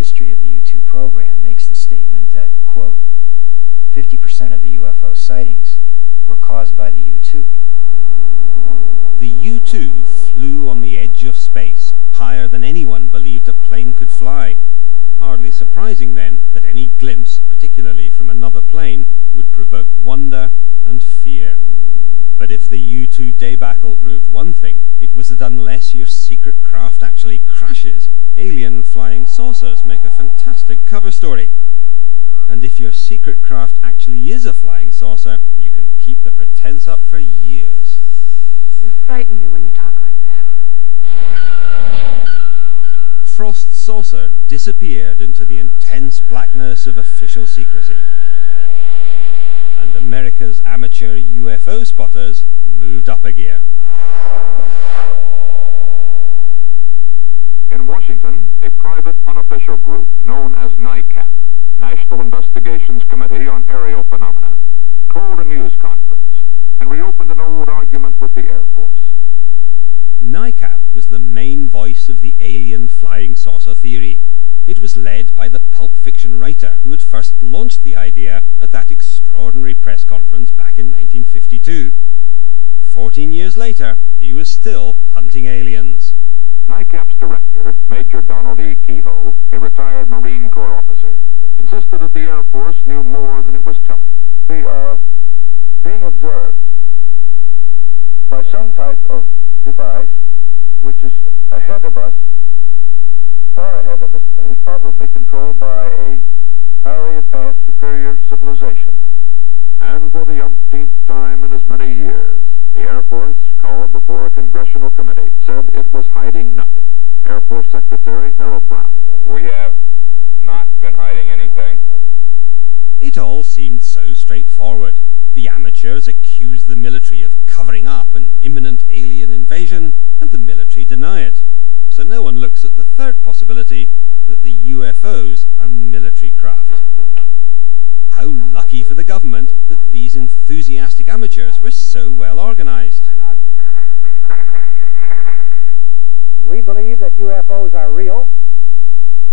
history of the U-2 program makes the statement that, quote, 50% of the UFO sightings were caused by the U-2. The U-2 flew on the edge of space, higher than anyone believed a plane could fly. Hardly surprising then that any glimpse, particularly from another plane, would provoke wonder and fear. But if the U-2 debacle proved one thing, it was that unless your secret craft actually crashes, alien flying saucers make a fantastic cover story. And if your secret craft actually is a flying saucer, you can keep the pretense up for years. You frighten me when you talk like that. Frost's saucer disappeared into the intense blackness of official secrecy. And America's amateur UFO spotters moved up a gear. In Washington, a private unofficial group known as NICAP, National Investigations Committee on Aerial Phenomena, called a news conference and reopened an old argument with the Air Force. NICAP was the main voice of the alien flying saucer theory. It was led by the pulp fiction writer who had first launched the idea at that extraordinary press conference back in 1952. 14 years later, he was still hunting aliens. NICAP's director, Major Donald E. Kehoe, a retired Marine Corps officer, insisted that the Air Force knew more than it was telling. We are being observed by some type of device which is ahead of us, far ahead of us, and is probably controlled by a highly advanced superior civilization. And for the umpteenth time in as many years, the Air Force, called before a congressional committee, said it was hiding nothing. Air Force Secretary Harold Brown. We have not been hiding anything. It all seemed so straightforward. The amateurs accused the military of covering up an imminent alien invasion, and the military denied. So no one looks at the third possibility, that the UFOs are military craft. How lucky for the government that these enthusiastic amateurs were so well organized. We believe that UFOs are real,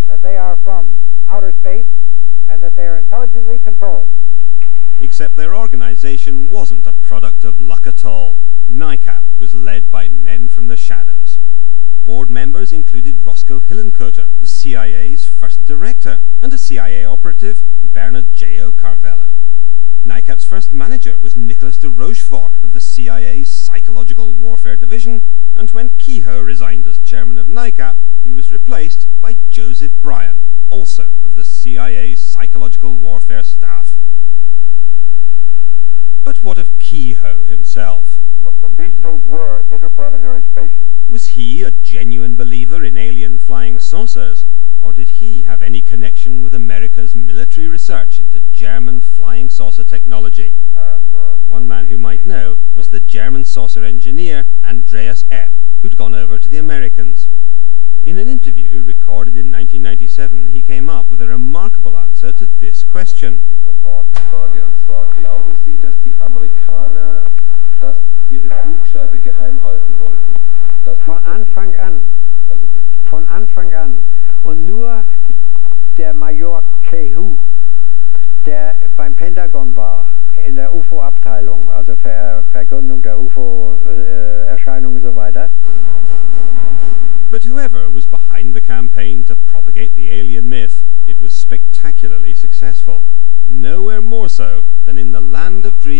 that they are from outer space, and that they are intelligently controlled. Except their organization wasn't a product of luck at all. NICAP was led by men from the shadows. Board members included Roscoe Hillenkoetter, the CIA's first director, and a CIA operative, Bernard J.O. Carvello. NICAP's first manager was Nicholas de Rochefort of the CIA's Psychological Warfare Division, and when Kehoe resigned as chairman of NICAP, he was replaced by Joseph Bryan, also of the CIA's Psychological Warfare staff. But what of Kehoe himself? These things were interplanetary spaceships. Was he a genuine believer in alien flying saucers, or did he have any connection with America's military research into German flying saucer technology? One man who might know was the German saucer engineer Andreas Epp, who'd gone over to the Americans. In an interview recorded in 1997, he came up with a remarkable answer to this question. Glauben Sie, dass die Amerikaner ihre Flugscheibe geheim halten wollten? Von Anfang an. Und nur der Major Kehoe, der beim Pentagon war, in der UFO-Abteilung, also Vergründung der UFO-Erscheinungen und so weiter. But whoever was behind the campaign to propagate the alien myth, it was spectacularly successful. Nowhere more so than in the land of dreams.